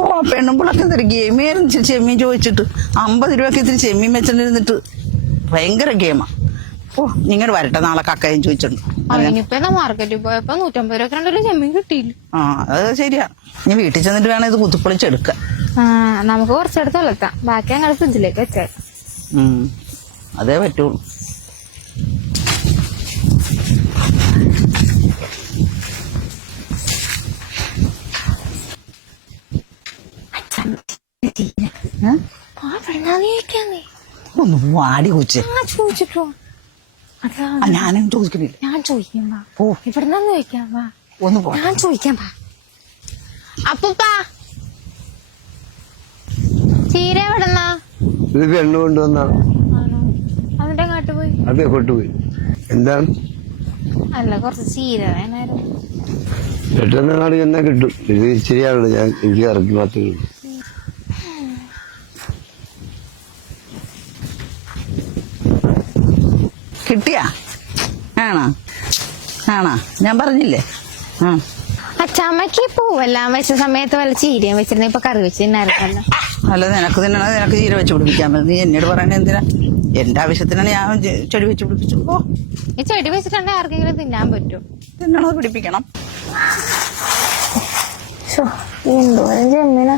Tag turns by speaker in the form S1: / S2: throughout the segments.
S1: ഓ പെണ്ണുമ്പിളൊക്കെ ഇത്തിരി ഗെയിമേരും ചെമ്മീൻ ചോദിച്ചിട്ട്. അമ്പത് രൂപയ്ക്ക് ഇത്തിരി ചെമ്മീൻ വെച്ചിട്ടിരുന്നിട്ട് ഭയങ്കര ഗെയിമാ ഓ നിങ്ങൾ വരട്ടെ നാളെ കക്കയും ചോദിച്ചിട്ടുണ്ട്
S2: അതിനിപ്പോ എന്താ മാർക്കറ്റിൽ പോയപ്പോ നൂറ്റമ്പത് രൂപ രണ്ടൊരു ചെമ്മീൻ കിട്ടിയില്ല?
S1: ആ അത് ശരിയാ. ഇനി വീട്ടിൽ ചെന്നിട്ട് വേണം ഇത് കുത്തിപ്പൊളിച്ചെടുക്കാൻ.
S2: നമുക്ക് കുറച്ചെടുത്ത് വളർത്താം. ബാക്കി ഞങ്ങൾ ഫ്രിഡ്ജിലേക്ക് വെച്ചേക്കാം.
S1: ഉം. അതേ പറ്റുള്ളൂ. ഒന്ന് വാടി കൊച്ചേ.
S2: ചോദിച്ചിട്ടോ. അതാ.
S1: ഞാനും ചോദിക്കുന്നില്ല
S2: ഞാൻ ചോദിക്കാം വാ.
S1: ഓ
S2: ഇവിടുന്ന് ചോദിക്കാം വാ.
S1: ഒന്ന് പോ
S2: ഞാൻ ചോദിക്കാം വാ. അപ്പൂപ്പാ. ചീര എവിടെന്നാ?
S3: ഇത് പെണ്ണ് കൊണ്ടുവന്നാണ്
S2: ആണോ? അതിന്റെ അങ്ങോട്ട് പോയി?
S3: അത് കൊണ്ടുപോയി എന്താണ്
S2: അല്ല കുറച്ച് ചീര വേണായിരുന്നു.
S3: പെട്ടെന്ന് നാട് എന്നാ കിട്ടും. ഇത് ശരിയാണല്ലോ ഞാൻ എനിക്ക് ഇറക്കി മാത്രമേ ഉള്ളൂ.
S1: കിട്ടിയാ? ആണോ? ആണോ? ഞാൻ പറഞ്ഞില്ലേ? ആ.
S2: അച്ചാമ്മക്ക് പൂവെല്ലാം വെച്ച സമയത്ത് വല്ല ചീരയും വെച്ചിരുന്ന? ഇപ്പൊ കറി വെച്ചിട്ടുണ്ടായിരുന്നല്ലോ.
S1: അല്ല നിനക്ക് തന്നെ നിനക്ക് ചീര വെച്ച് പിടിപ്പിക്കാൻ പറ്റും. നീ എന്നോട് പറയണ എന്തിനാ? എന്റെ ആവശ്യത്തിനാണ് ഞാൻ ചെടി വെച്ച് പിടിപ്പിച്ചു ഓ
S2: ഈ ചെടി വെച്ചിട്ടുണ്ടെങ്കിൽ ആർക്കെങ്കിലും തിന്നാൻ പറ്റും.
S1: തിന്നണത് പിടിപ്പിക്കണം.
S2: എന്തോരം ചെമ്മിന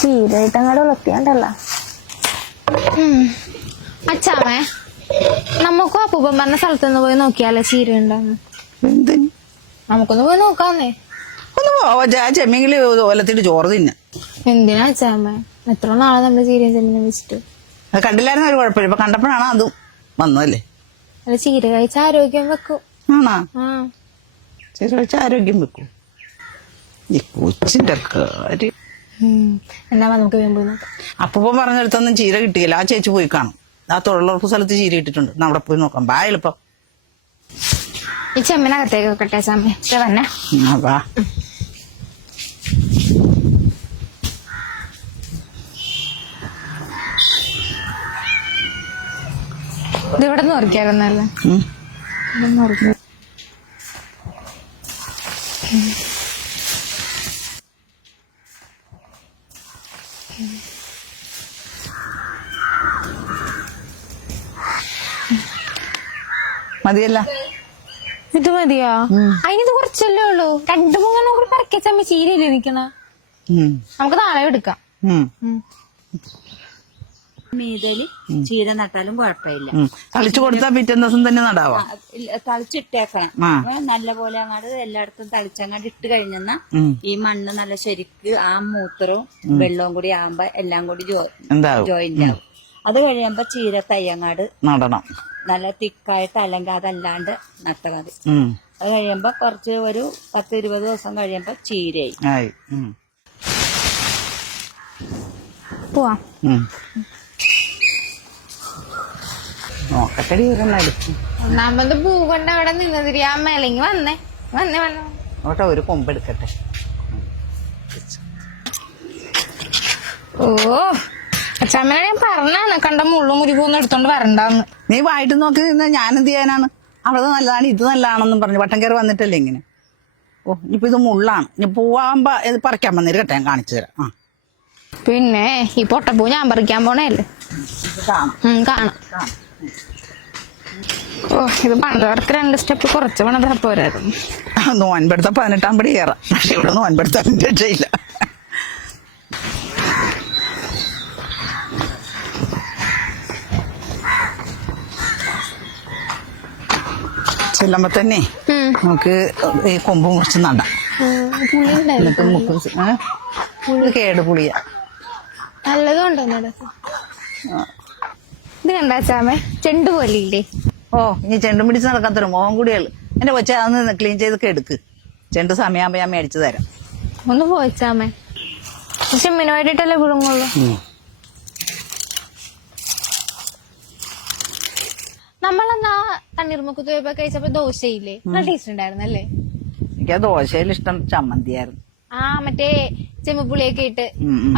S2: ചീരയിട്ട് അങ്ങോട്ട് ഉളത്തിയാണ്ടല്ല അച്ചാമ്മേ നമുക്കും അപ്പൂപ്പൻ പറഞ്ഞ സ്ഥലത്തുനിന്ന് പോയി നോക്കിയാലേ ചീര ഉണ്ടാന്ന്
S1: എന്തിന്?
S2: നമുക്കൊന്ന് പോയി നോക്കാന്നേ.
S1: ഒന്ന് പോവാ ഓലത്തിട്ട് ചെമ്മെങ്കിൽ ഒലത്തിട്ട് ചോറ് തിന്ന.
S2: എന്തിനാ അച്ചാമ്മേ എത്ര നാളെ നമ്മൾ ചീരയും ചെമ്മീനും വെച്ചിട്ട്?
S1: അത് കണ്ടില്ലായിരുന്നു ഒരു കുഴപ്പമില്ല. ഇപ്പൊ കണ്ടപ്പോഴാണ് അതും വന്നതല്ലേ?
S2: അല്ല ചീര കഴിച്ച ആരോഗ്യം വെക്കും.
S1: ആണാ? ചീര കഴിച്ച ആരോഗ്യം വെക്കും. ഈ കൊച്ചിന്റെ കാര്യം.
S2: എന്നാ നമുക്ക്
S1: അപ്പൂപ്പൻ പറഞ്ഞെടുത്തൊന്നും ചീര കിട്ടിയില്ല. ആ ചേച്ചി പോയി കാണും. ആ തൊഴിലുറപ്പ് സ്ഥലത്ത് ചീരി ഇട്ടിട്ടുണ്ട് അവിടെ പോയി നോക്കാം. ബാ എളുപ്പം.
S2: ഈ ചെമ്മിനകത്തേക്ക് വെക്കട്ടെ ഇതിവിടെ ഇത് വന്നെ
S1: വാ.
S2: ഇത് ഇവിടെ നിന്ന് ഉറക്കായിരുന്നല്ലേ
S1: മതിയല്ല.
S2: ഇത് മതിയോ? അതിനിത് കുറച്ചല്ലേ ഉള്ളൂ. രണ്ടു മൂന്നെണ്ണം കൂടി പറക്കിച്ചമ്മ ചീരയില്ലേ നിക്കണ. നമുക്ക് നാളെ എടുക്കാം.
S4: ചീര നട്ടാലും കുഴപ്പമില്ല.
S1: തളിച്ചു കൊടുത്താൽ പിറ്റേ ദിവസം തന്നെ നടാവാ?
S4: തളിച്ചിട്ടേക്കാം നല്ല പോലെ അങ്ങാട് എല്ലായിടത്തും തളിച്ചങ്ങാട് ഇട്ട് കഴിഞ്ഞെന്നാ ഈ മണ്ണ് നല്ല ശരിക്ക് ആ മൂത്രവും വെള്ളവും കൂടി ആകുമ്പോ എല്ലാം കൂടി
S1: ജോയിൻ
S4: ജോയിന്റ് ആവും. അത് കഴിയുമ്പോ ചീര തയ്യങ്ങാട്
S1: നടണം.
S4: നല്ല തിക്കായിട്ട് അല്ലെങ്കിൽ അതല്ലാണ്ട് നട്ടാൽ മതി. അത് കഴിയുമ്പോ കുറച്ച് ഒരു പത്ത് ഇരുപത് ദിവസം കഴിയുമ്പോ ചീരയായി.
S2: പോവാം. ഒന്നാമത് പൂ കൊണ്ട് അവിടെ നിന്നതിരി ആ മേലെങ്കിൽ വന്നേ. വന്നേ വന്നേ
S1: ഓട്ടെ ഒരു കൊമ്പെടുക്കട്ടെ.
S2: ഓ അച്ഛമ്മ ഞാൻ പറഞ്ഞാണ് കണ്ട മുള്ളും മുരികൊന്നും എടുത്തോണ്ട് വരണ്ടാന്ന്.
S1: നീ വായിട്ട് നോക്കി നിന്നാ ഞാൻ എന്ത് ചെയ്യാനാണ്? അവിടെ നല്ലതാണ് ഇത് നല്ലതാണെന്നും പറഞ്ഞു. വട്ടം കയറി വന്നിട്ടല്ലേ ഇങ്ങനെ? ഓ ഇനിയിപ്പോ ഇത് മുള്ളാണ്. ഇനി പൂവാകുമ്പോ ഇത് പറിക്കാൻ വന്നിട്ട് കേട്ടോ ഞാൻ കാണിച്ചു തരാം. ആ.
S2: പിന്നെ ഈ പൊട്ടപ്പൂ ഞാൻ പറിക്കാൻ പോണേല്ലേ?
S1: കാണാം.
S2: ഓ ഇത് പണ്ടവർക്ക് രണ്ട് സ്റ്റെപ്പ് കുറച്ച് പണിതാ പോരായിരുന്നു.
S1: നോൻപെടുത്ത പതിനെട്ടാം പടി കയറാം. പക്ഷെ ഇവിടെ നോൻപെടുത്ത രക്ഷയില്ല ചെല്ലുമ്പോ തന്നെ നമുക്ക് ഈ കൊമ്പ് മുറിച്ച് നടാം. എന്നിട്ട്? ഇത് കേട് പുളിയ.
S2: നല്ലതും ഇത് ചെണ്ട്
S1: ഓ ഇനി ചെണ്ടും പിടിച്ച് നടക്കാൻ തരും മോഹം കൂടിയാൾ എന്റെ കൊച്ചെ അതൊന്ന് ക്ലീൻ ചെയ്തൊക്കെ എടുക്ക്. ചെണ്ട് സമയമാകുമ്പോ ഞാൻ മേടിച്ചു തരാം.
S2: ഒന്ന് പോയിച്ചാമേ പക്ഷെ മിനുവായിട്ടല്ലേ പുഴുങ്ങുള്ളൂ? നമ്മളെന്നാ തണ്ണീർമുക്കത്ത് പോയപ്പോ കഴിച്ചപ്പോ ദോശയില്ലേ? നല്ല ടേസ്റ്റ് ഉണ്ടായിരുന്നല്ലേ?
S1: എനിക്ക് ആ ദോശയിൽ ഇഷ്ടം ചമ്മന്തിയായിരുന്നു.
S2: ആ മറ്റേ ചെമ്മപ്പുളിയൊക്കെ ഇട്ട്.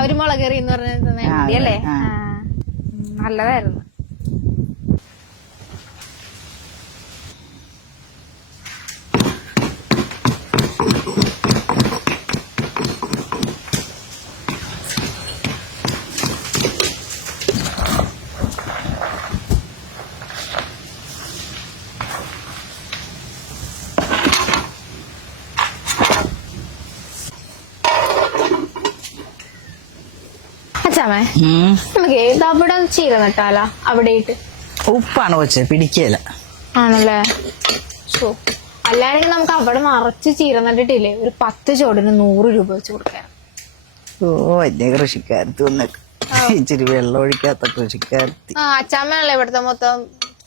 S2: അവർ മുളകറി എന്ന് പറഞ്ഞ അല്ലേ. നല്ലതായിരുന്നു.
S1: ഉം.
S2: നമുക്ക് അവിടെ ചീര നട്ടാലാ? അവിടെ ഇട്ട്
S1: ഉപ്പാണ് വെച്ചത് പിടിക്കല.
S2: ആണല്ലേ? സോ അല്ലാണെങ്കിൽ നമുക്ക് അവിടെ നിറച്ച് ചീര നട്ടിട്ടില്ലേ? ഒരു പത്ത് ചോടിന് നൂറ് രൂപ വെച്ച് കൊടുക്കാം
S1: ഓ എന്നെ കൃഷിക്കാരത്ത് വന്നേക്ക് ഇച്ചിരി വെള്ളം ഒഴിക്കാത്ത കൃഷിക്കാരത്തി.
S2: ആ അച്ഛാമ്മയാണല്ലേ ഇവിടുത്തെ മൊത്തം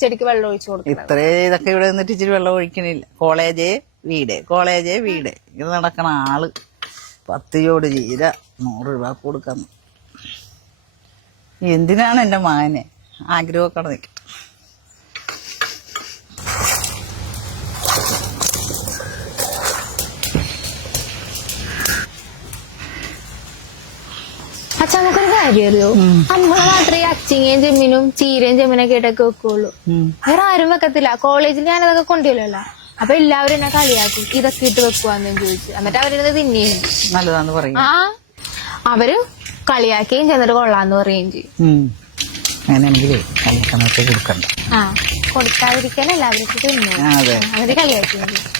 S2: ചെടിക്ക് വെള്ളം ഒഴിച്ചു കൊടുക്കും
S1: ഇത്രേ ഇതൊക്കെ ഇവിടെ നിന്നിട്ട് ഇച്ചിരി വെള്ളം ഒഴിക്കണില്ല. കോളേജ് വീട്. കോളേജ് വീട്. ഇത് നടക്കണ ആൾ. പത്ത് ചോട് ചീര നൂറ് രൂപ കൊടുക്കുന്നു എന്തിനാണ് എന്റെ മകനെ ആഗ്രഹമൊക്കെ നിൽക്കും
S2: അച്ഛാ നമുക്കൊരു കാര്യം അറിയോ നമ്മളെ മാത്രമേ ഈ അച്ചിങ്ങയും ചെമ്മീനും ചീരയും ചെമ്മീനൊക്കെ കേട്ടൊക്കെ വെക്കുള്ളൂ. വേറെ ആരും വെക്കത്തില്ല. കോളേജിൽ ഞാൻ അതൊക്കെ കൊണ്ടുവരുമല്ലോ അപ്പൊ എല്ലാവരും എന്നെ കളിയാക്കും. ഇതൊക്കെ ഇട്ട് വെക്കുവാന്ന് ചോദിച്ചു. എന്നിട്ട് അവരിത് തിന്നുകയും ചെയ്യും.
S1: നല്ലതാന്ന് പറയും.
S2: ആ അവർ കളിയാക്കുകയും ചെന്നിട്ട് കൊള്ളാന്ന് പറയുകയും ചെയ്യും.
S1: അങ്ങനെയാണെങ്കിൽ കളിയാക്കാൻ കൊടുക്കണ്ട.
S2: ആ കൊടുക്കാതിരിക്കാൻ എല്ലാവർക്കും അവർ കളിയാക്കുകയും ചെയ്യും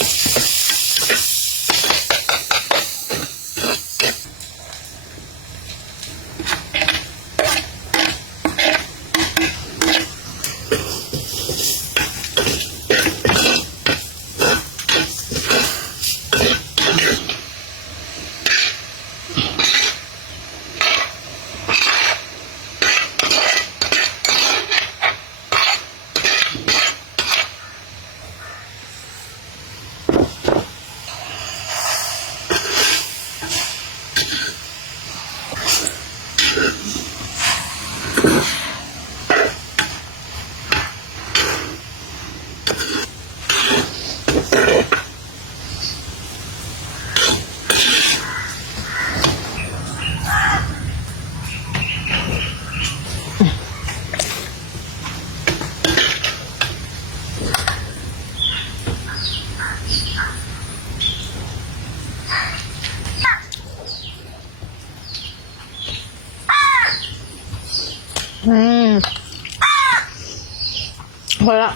S2: കൊള്ളാം.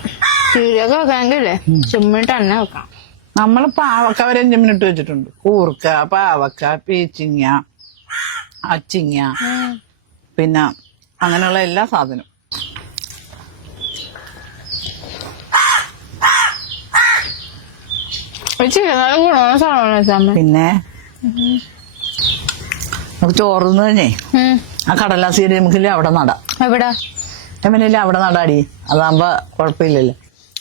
S2: ചീരയൊക്കെ ചുമ്മിട്ട് തന്നെ വെക്കാം.
S1: നമ്മൾ പാവക്ക വരെ ചെമ്മിനിട്ട് വെച്ചിട്ടുണ്ട്. കൂർക്ക പാവക്ക പീച്ചിങ്ങ അച്ചിങ്ങ പിന്നെ അങ്ങനെയുള്ള എല്ലാ സാധനവും. പിന്നെ നമുക്ക് ചോറുന്ന് കഴിഞ്ഞേ ആ കടലാസീരി നമുക്കില്ലേ അവിടെ നടാം.
S2: എവിടെ?
S1: എമ്മനില്ലേ അവിടെ നടാടി. അതാകുമ്പോ കുഴപ്പമില്ലല്ലോ.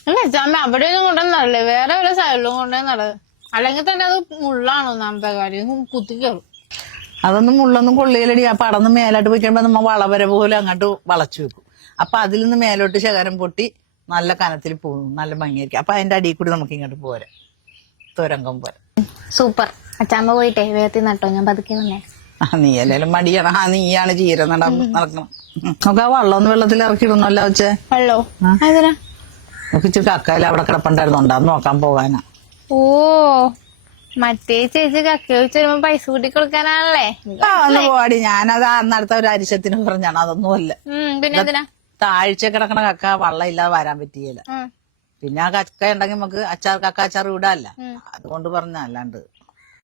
S2: അല്ല അവിടെ അവിടെയൊന്നും കൊണ്ടുവന്നല്ലേ വേറെ വല്ല സൈഡിലും കൊണ്ടുപോയി നടത് അല്ലെങ്കിൽ തന്നെ അത് മുള്ളാണോ ഒന്നാമത്തെ കാര്യം? കുത്തി കയറും
S1: അതൊന്നും മുള്ളൊന്നും കൊള്ളിയിലടി ആ പടന്ന് മേലോട്ട് പോയി കഴിയുമ്പോ നമ്മ വളവര പോലെ അങ്ങോട്ട് വളച്ചു വെക്കും. അപ്പൊ അതിൽ നിന്ന് മേലോട്ട് ശകരം പൊട്ടി നല്ല കനത്തിൽ പോകും. നല്ല ഭംഗിയായിരിക്കും. അപ്പൊ അതിന്റെ അടിയിൽ കൂടി നമുക്ക് ഇങ്ങോട്ട് പോരാ. തുരങ്കം പോരാ
S2: സൂപ്പർ. അച്ചാമ്പ പോയിട്ടേ വേഗത്തിൽ നട്ടോ. ഞാൻ പതുക്കെ വന്നേ.
S1: ആ നീ അല്ലേലും മടിയാണ്. ആ നീയാണ് ചീര നടാൻ നടക്കണം. നമുക്ക് ആ വെള്ളത്തിൽ ഇറക്കി വെള്ളത്തിൽ ഇറക്കിയിടുന്നല്ലോ വെച്ചേ
S2: വെള്ളോ? അതിനാ
S1: നമുക്ക് ഇച്ചിരി കക്കയിൽ അവിടെ കിടപ്പുണ്ടായിരുന്നുണ്ടോ. നോക്കാൻ പോകാനാ.
S2: ഓ മറ്റേ ചേച്ചി കക്ക വെച്ച് വരുമ്പോ പൈസ കൂട്ടി കൊടുക്കാനാണല്ലേ?
S1: ഒന്ന് പോവാടി. ഞാനത് അന്നടുത്ത ഒരു അരിശത്തിന് പറഞ്ഞാണ്. അതൊന്നും അല്ല
S2: പിന്നെ എന്തിനാ?
S1: താഴ്ച കിടക്കണ കക്ക വള്ളം ഇല്ലാതെ വരാൻ പറ്റിയല്ല പിന്നെ ആ കക്ക ഉണ്ടെങ്കിൽ നമുക്ക് അച്ചാർ കക്ക അച്ചാർ വിടാല്ല അതുകൊണ്ട് പറഞ്ഞ അല്ലാണ്ട്